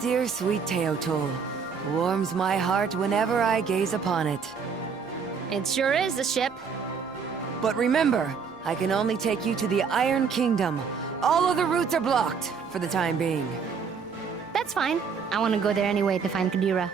Dear sweet Teotl, warms my heart whenever I gaze upon it. It sure is a ship. But remember, I can only take you to the Iron Kingdom. All other routes are blocked, for the time being. That's fine. I want to go there anyway to find Kadira.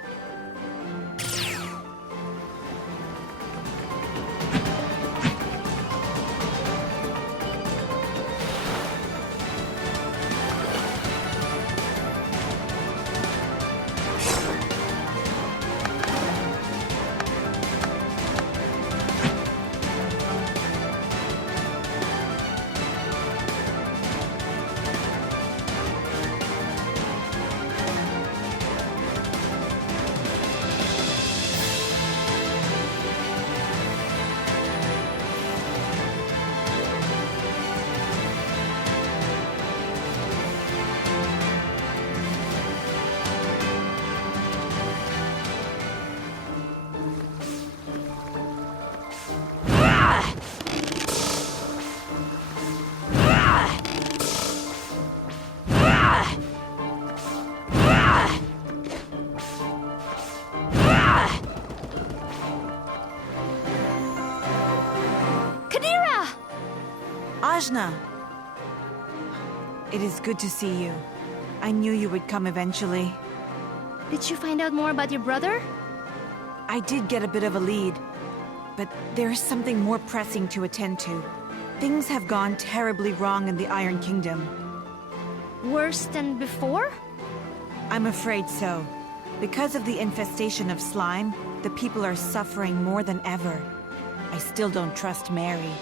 Ajna! It is good to see you. I knew you would come eventually. Did you find out more about your brother? I did get a bit of a lead, but there is something more pressing to attend to. Things have gone terribly wrong in the Iron Kingdom. Worse than before? I'm afraid so. Because of the infestation of slime, the people are suffering more than ever. I still don't trust Mary.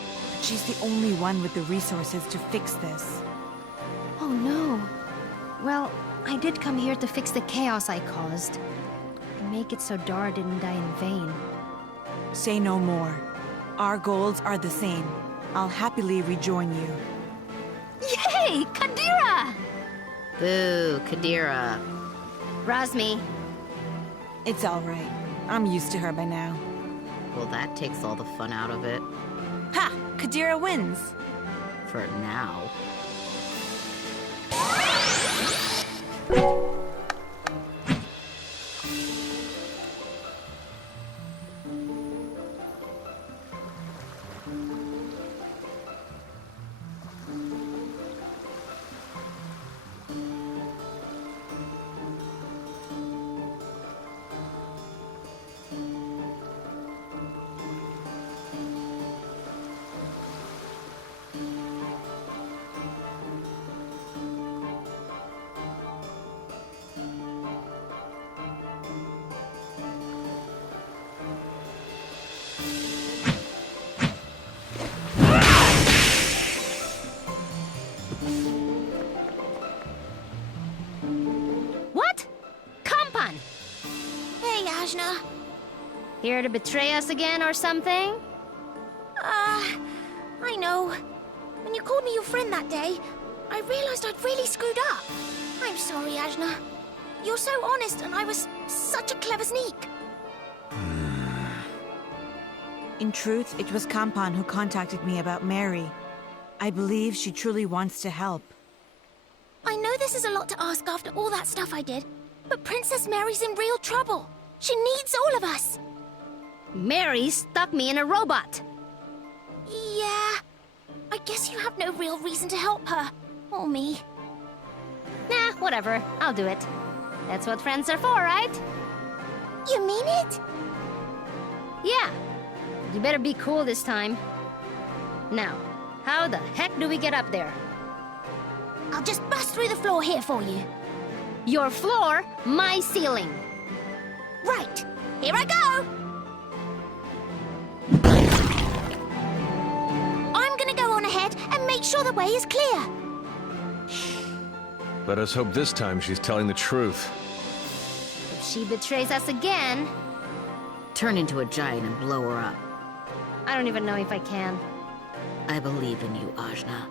She's the only one with the resources to fix this. Oh no. Well, I did come here to fix the chaos I caused. And make it so Dara didn't die in vain. Say no more. Our goals are the same. I'll happily rejoin you. Yay! Kadira! Boo, Kadira. Razmi. It's all right. I'm used to her by now. Well, that takes all the fun out of it. Ha! Kadira wins! For now. Here to betray us again or something? I know. When you called me your friend that day, I realized I'd really screwed up. I'm sorry, Ajna. You're so honest, and I was such a clever sneak. In truth, it was Kampan who contacted me about Mary. I believe she truly wants to help. I know this is a lot to ask after all that stuff I did, but Princess Mary's in real trouble. She needs all of us. Mary stuck me in a robot. Yeah, I guess you have no real reason to help her. Or me. Nah, whatever. I'll do it. That's what friends are for, right? You mean it? Yeah. You better be cool this time. Now, how the heck do we get up there? I'll just bust through the floor here for you. Your floor, my ceiling. Right, here I go! I'm gonna go on ahead and make sure the way is clear. Let us hope this time she's telling the truth. If she betrays us again, Turn into a giant and blow her up. I don't even know if I can. I believe in you, Ajna.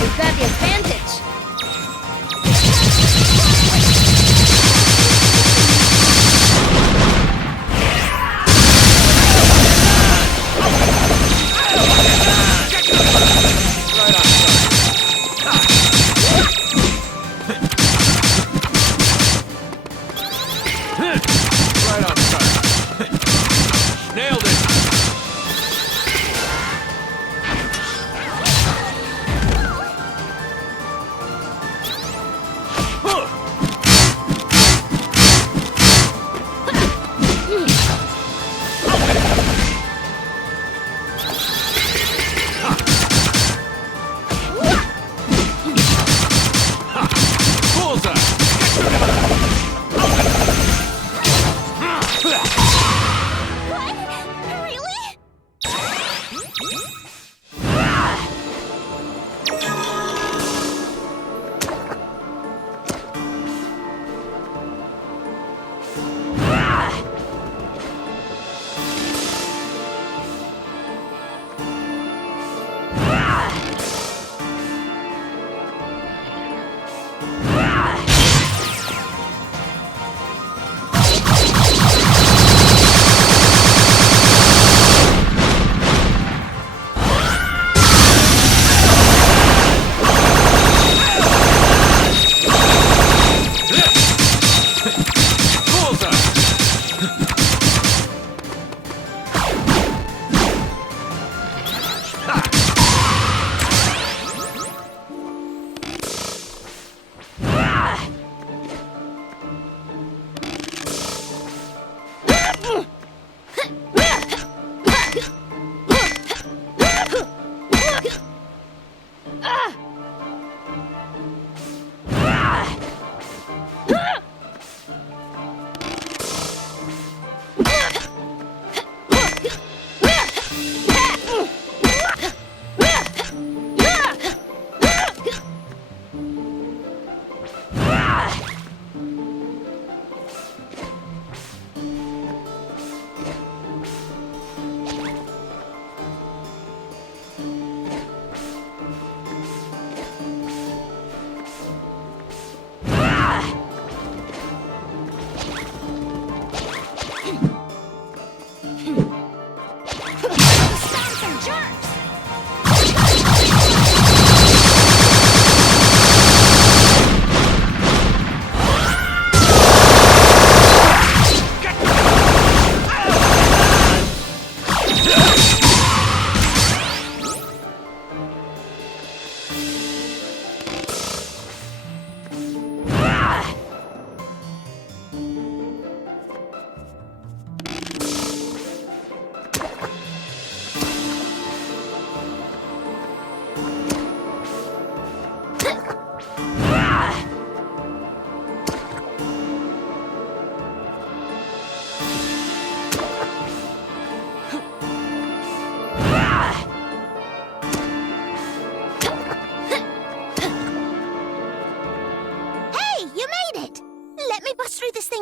We've got the advantage. Right on time. Nailed it.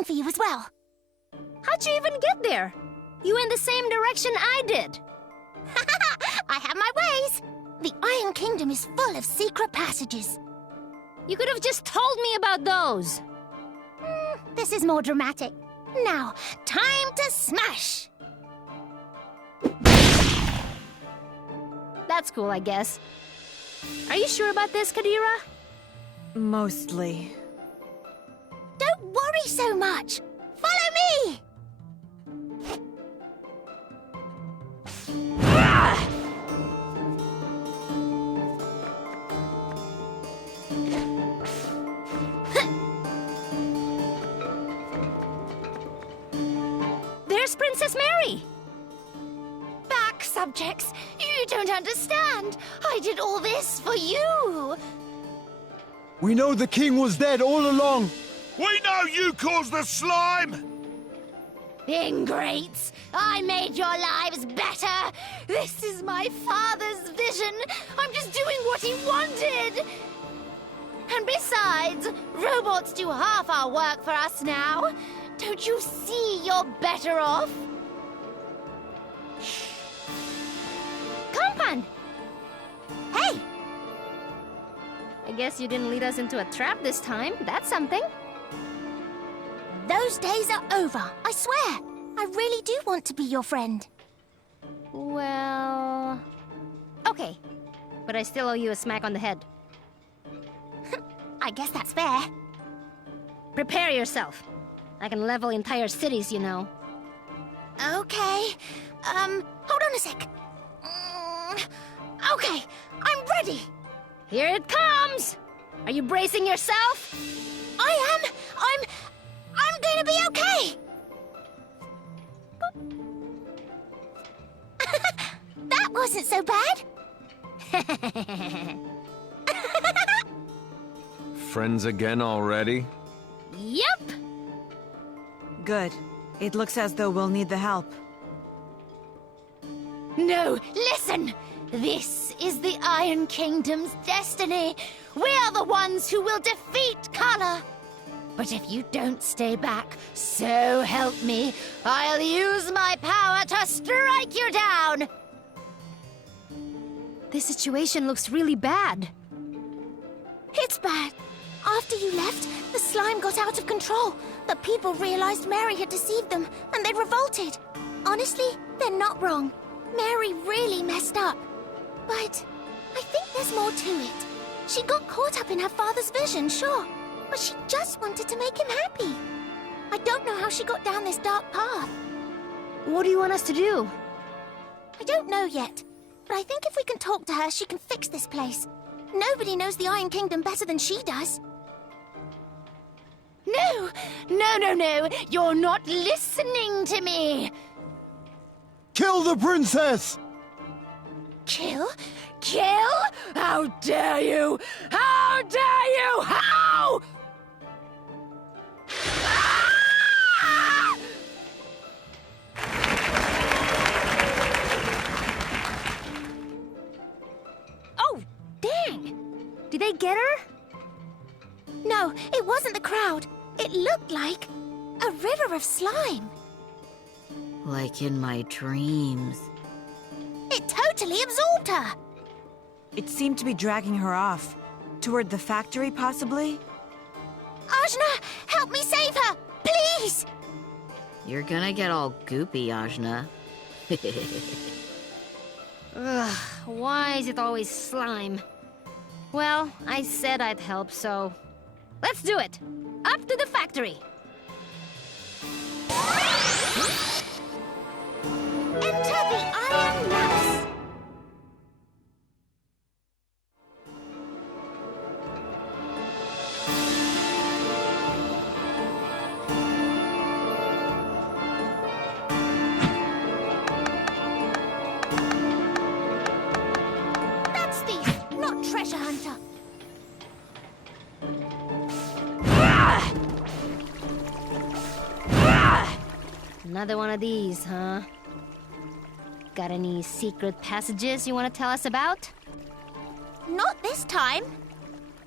for you as well. How'd you even get there? You went the same direction I did. I have my ways. The Iron Kingdom is full of secret passages. You could have just told me about those. This is more dramatic. Now, time to smash! That's cool, I guess. Are you sure about this, Kadira? Mostly. Don't worry so much. Follow me! There's Princess Mary! Back, subjects. You don't understand. I did all this for you. We know the king was dead all along. We know you caused the slime! Ingrates! I made your lives better! This is my father's vision! I'm just doing what he wanted! And besides, robots do half our work for us now. Don't you see you're better off? Compan! Hey! I guess you didn't lead us into a trap this time. That's something. Those days are over, I swear. I really do want to be your friend. Well... okay. But I still owe you a smack on the head. I guess that's fair. Prepare yourself. I can level entire cities, you know. Okay. Hold on a sec. Okay, I'm ready. Here it comes! Are you bracing yourself? I am. I'm gonna be okay. That wasn't so bad. Friends again already? Yep! Good. It looks as though we'll need the help. No, listen! This is the Iron Kingdom's destiny. We are the ones who will defeat color. But if you don't stay back, so help me, I'll use my power to strike you down! This situation looks really bad. It's bad. After you left, the slime got out of control. The people realized Mary had deceived them, and they revolted. Honestly, they're not wrong. Mary really messed up. But I think there's more to it. She got caught up in her father's vision, sure, but she just wanted to make him happy. I don't know how she got down this dark path. What do you want us to do? I don't know yet, but I think if we can talk to her, she can fix this place. Nobody knows the Iron Kingdom better than she does. No! No! You're not listening to me! Kill the princess! Kill? Kill? How dare you! How dare you! How? Ah! Oh, dang! Did they get her? No, it wasn't the crowd. It looked like a river of slime. Like in my dreams. It totally absorbed her. It seemed to be dragging her off. Toward the factory, possibly? Ajna, help me save her, please! You're gonna get all goopy, Ajna. Ugh, why is it always slime? Well, I said I'd help, so... let's do it! Up to the factory! Enter the Iron Mouse. That's thief, not treasure hunter. Another one of these, huh? Got any secret passages you want to tell us about? Not this time.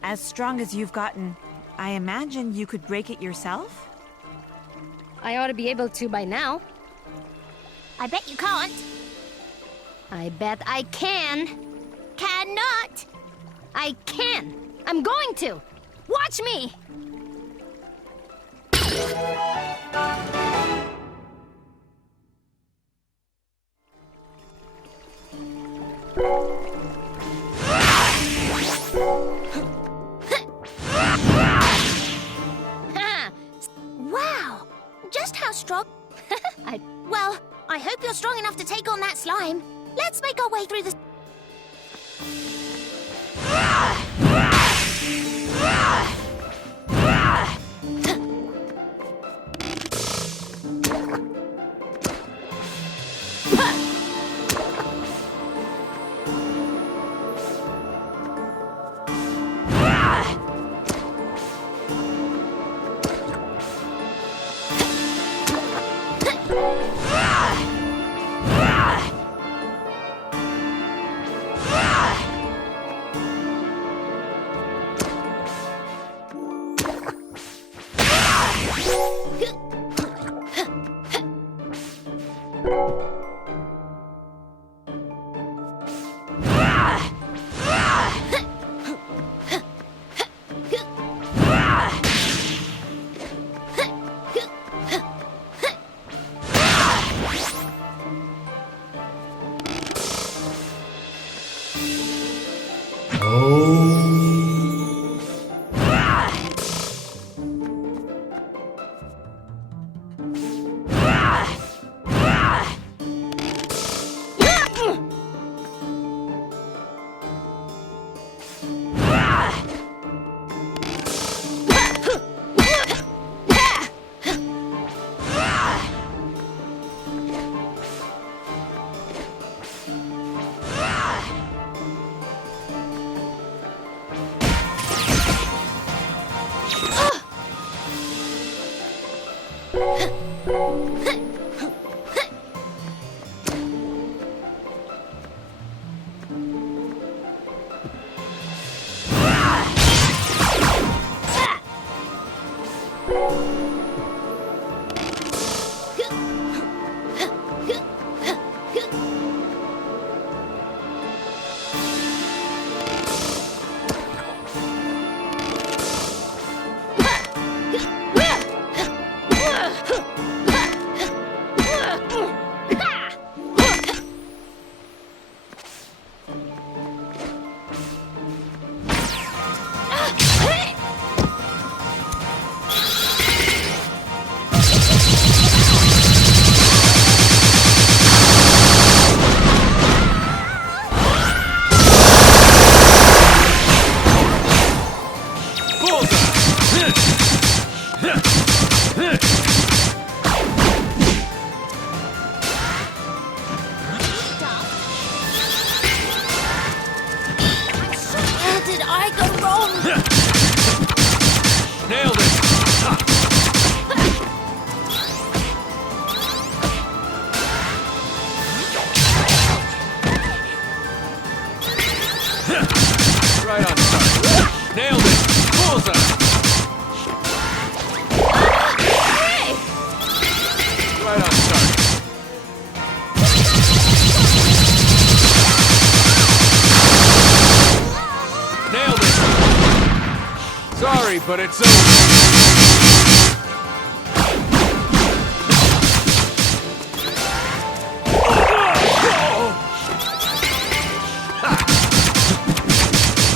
As strong as you've gotten, I imagine you could break it yourself? I ought to be able to by now. I bet you can't. I bet I can. Cannot. I can. I'm going to. Watch me. Wow! Just how strong... Well, I hope you're strong enough to take on that slime. Let's make our way through the... but it's over.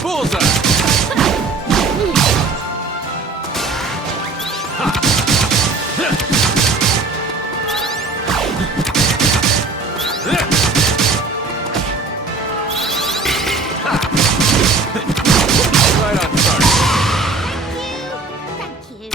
Bullseye! Right on target. Thank you.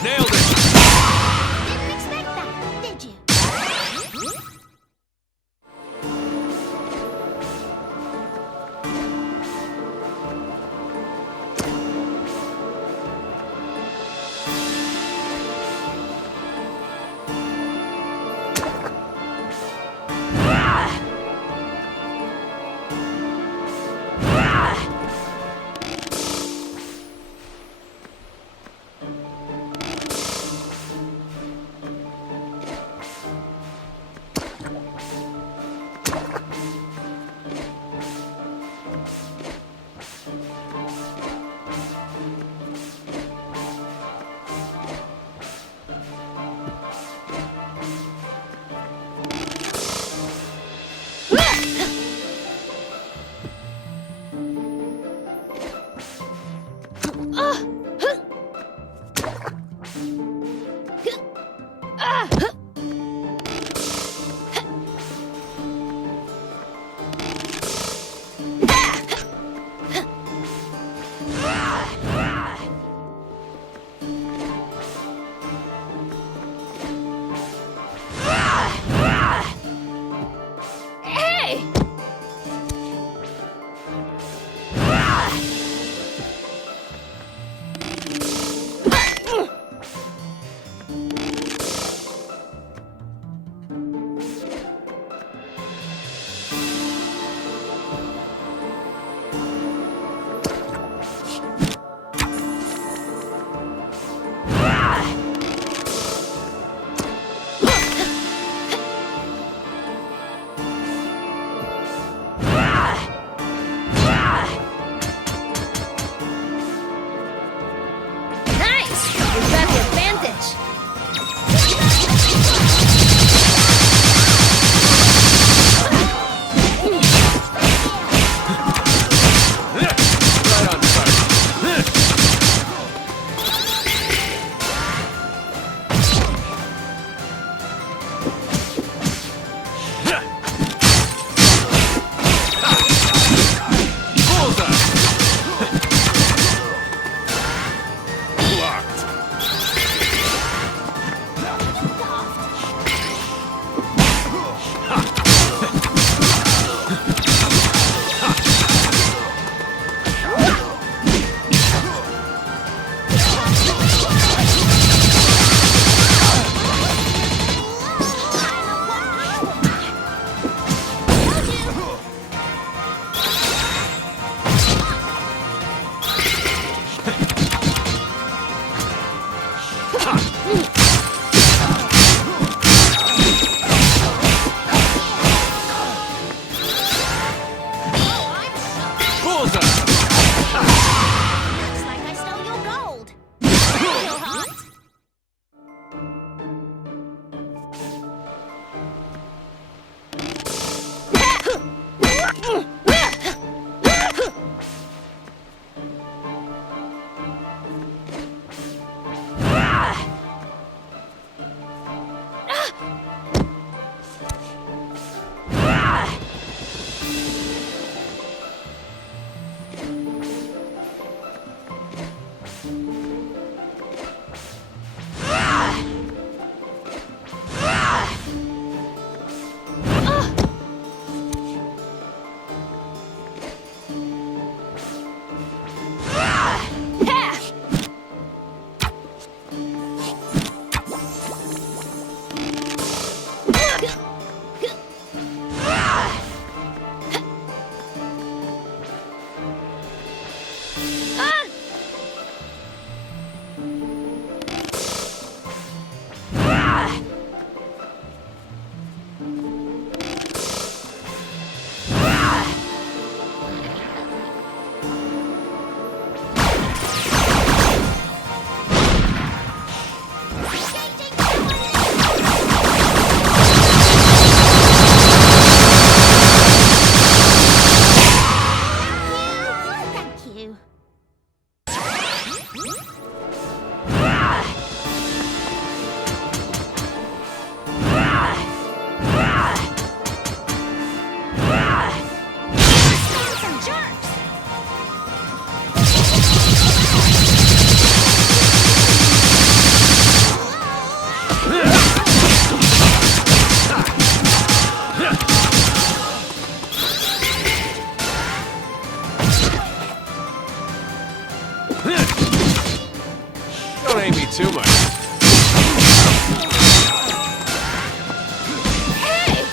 Nailed it! Didn't expect that, did you? too much. Hey!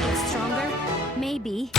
Get stronger? Maybe.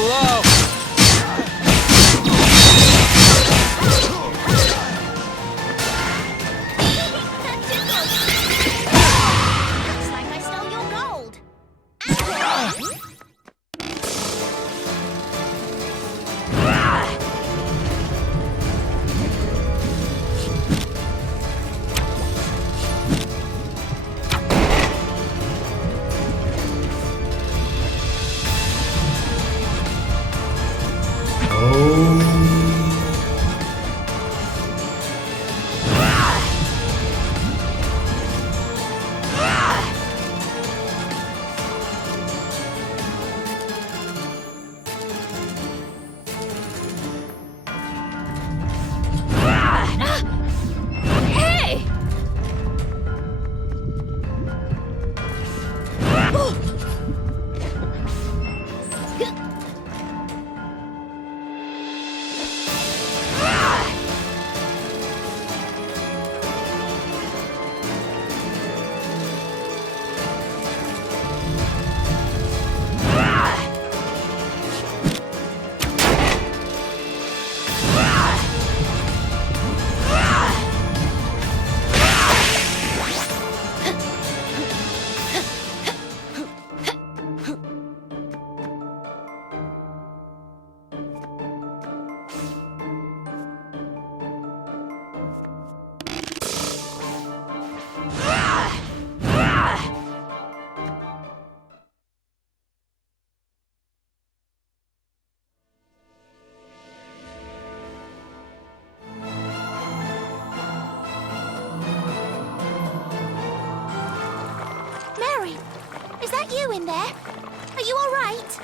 below! Looks like I stole your gold. Hey! Mary, is that you in there? Are you all right?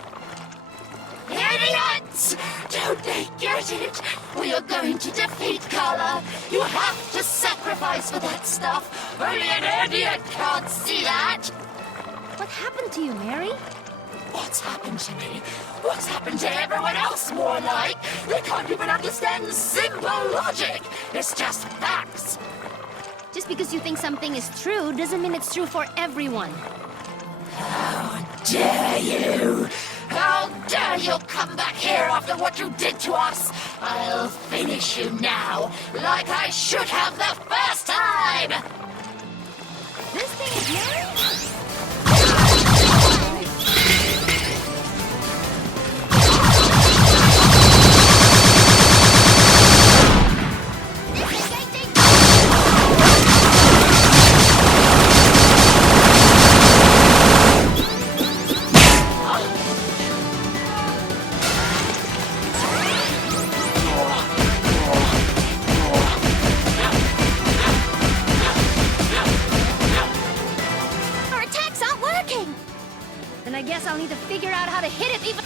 Idiots! Don't they get it? We are going to defeat Kala. You have to sacrifice for that stuff. Only an idiot can't see that. What happened to you, Mary? What's happened to me? What's happened to everyone else, more like? They can't even understand simple logic. It's just facts. Just because you think something is true doesn't mean it's true for everyone. How dare you? How dare you come back here after what you did to us? I'll finish you now, like I should have the first time! This thing is Mary? Our attacks aren't working. Then I guess I'll need to figure out how to hit it even...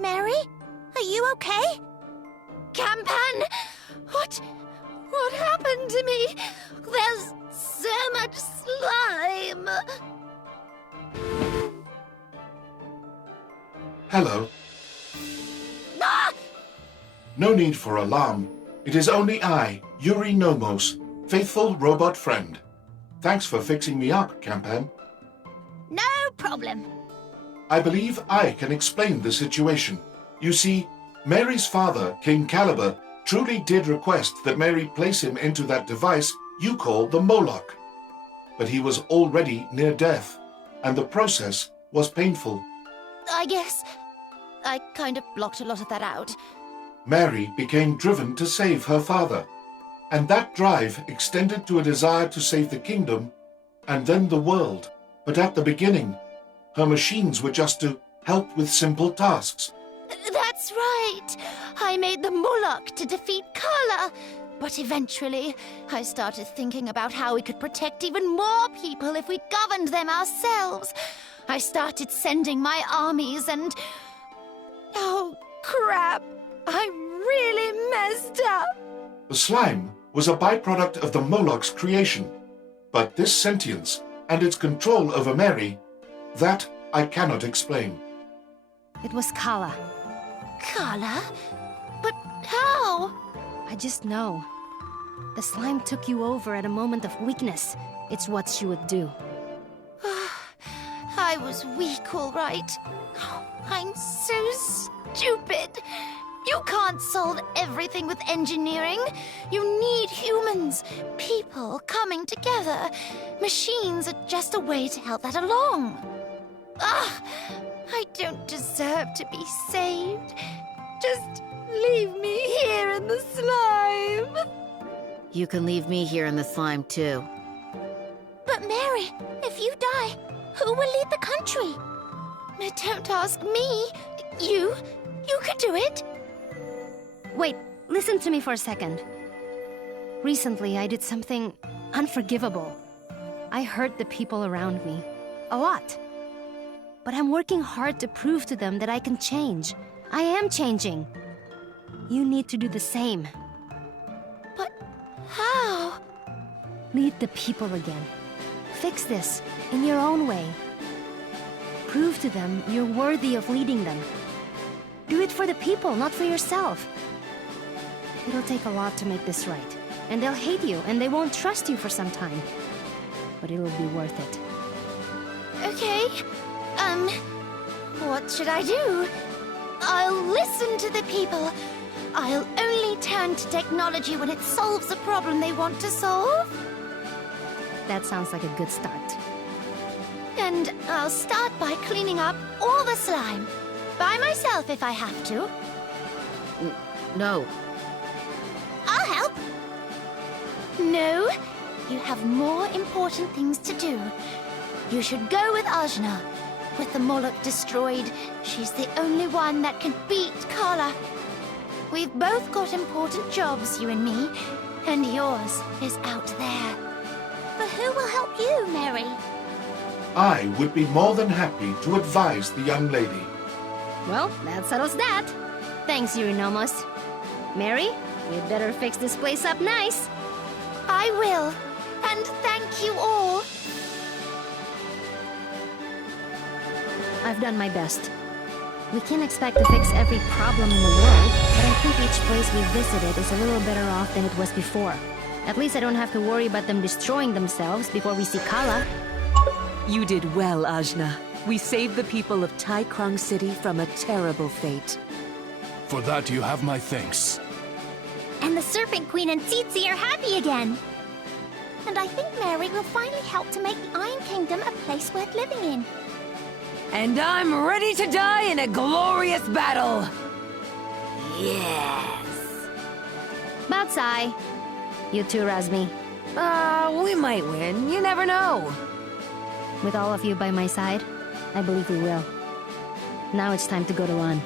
Mary, are you okay? Campan, what happened to me? There's so much slime. Hello. Ah! No need for alarm. It is only I, Yuri Nomos, faithful robot friend. Thanks for fixing me up, Campan. No problem. I believe I can explain the situation. You see, Mary's father, King Caliber, truly did request that Mary place him into that device you call the Moloch. But he was already near death, and the process was painful. I guess I kind of blocked a lot of that out. Mary became driven to save her father, and that drive extended to a desire to save the kingdom and then the world. But at the beginning, her machines were just to help with simple tasks. That's right. I made the Moloch to defeat Kala. But eventually, I started thinking about how we could protect even more people if we governed them ourselves. I started sending my armies and... Oh, crap! I really messed up! The slime was a byproduct of the Moloch's creation. But this sentience and its control over Mary, that I cannot explain. It was Kala. Kala? But how? I just know. The slime took you over at a moment of weakness. It's what she would do. I was weak, all right. I'm so stupid. You can't solve everything with engineering. You need humans, people coming together. Machines are just a way to help that along. I don't deserve to be saved. Just leave me here in the slime. You can leave me here in the slime, too. But Mary, if you die, who will lead the country? Now, don't ask me. You could do it. Wait, listen to me for a second. Recently, I did something unforgivable. I hurt the people around me. A lot. But I'm working hard to prove to them that I can change. I am changing. You need to do the same. But how? Lead the people again. Fix this in your own way. Prove to them you're worthy of leading them. Do it for the people, not for yourself. It'll take a lot to make this right. And they'll hate you, and they won't trust you for some time. But it'll be worth it. Okay. What should I do? I'll listen to the people. I'll only turn to technology when it solves a problem they want to solve. That sounds like a good start. And I'll start by cleaning up all the slime. By myself if I have to. No. I'll help. No, you have more important things to do. You should go with Ajna. With the Moloch destroyed, she's the only one that can beat Kala. We've both got important jobs, you and me, and yours is out there. But who will help you, Mary? I would be more than happy to advise the young lady. Well, that settles that. Thanks, Yuri Nomos. Mary, we'd better fix this place up nice. I will. And thank you all. I've done my best. We can't expect to fix every problem in the world, but I think each place we visited is a little better off than it was before. At least I don't have to worry about them destroying themselves before we see Kala. You did well, Ajna. We saved the people of Tai Krong City from a terrible fate. For that, you have my thanks. And the Serpent Queen and Tsitsi are happy again. And I think Mary will finally help to make the Iron Kingdom a place worth living in. And I'm ready to die in a glorious battle! Yes. Batsai. You too, Razmi. We might win. You never know. With all of you by my side, I believe we will. Now it's time to go to Lan.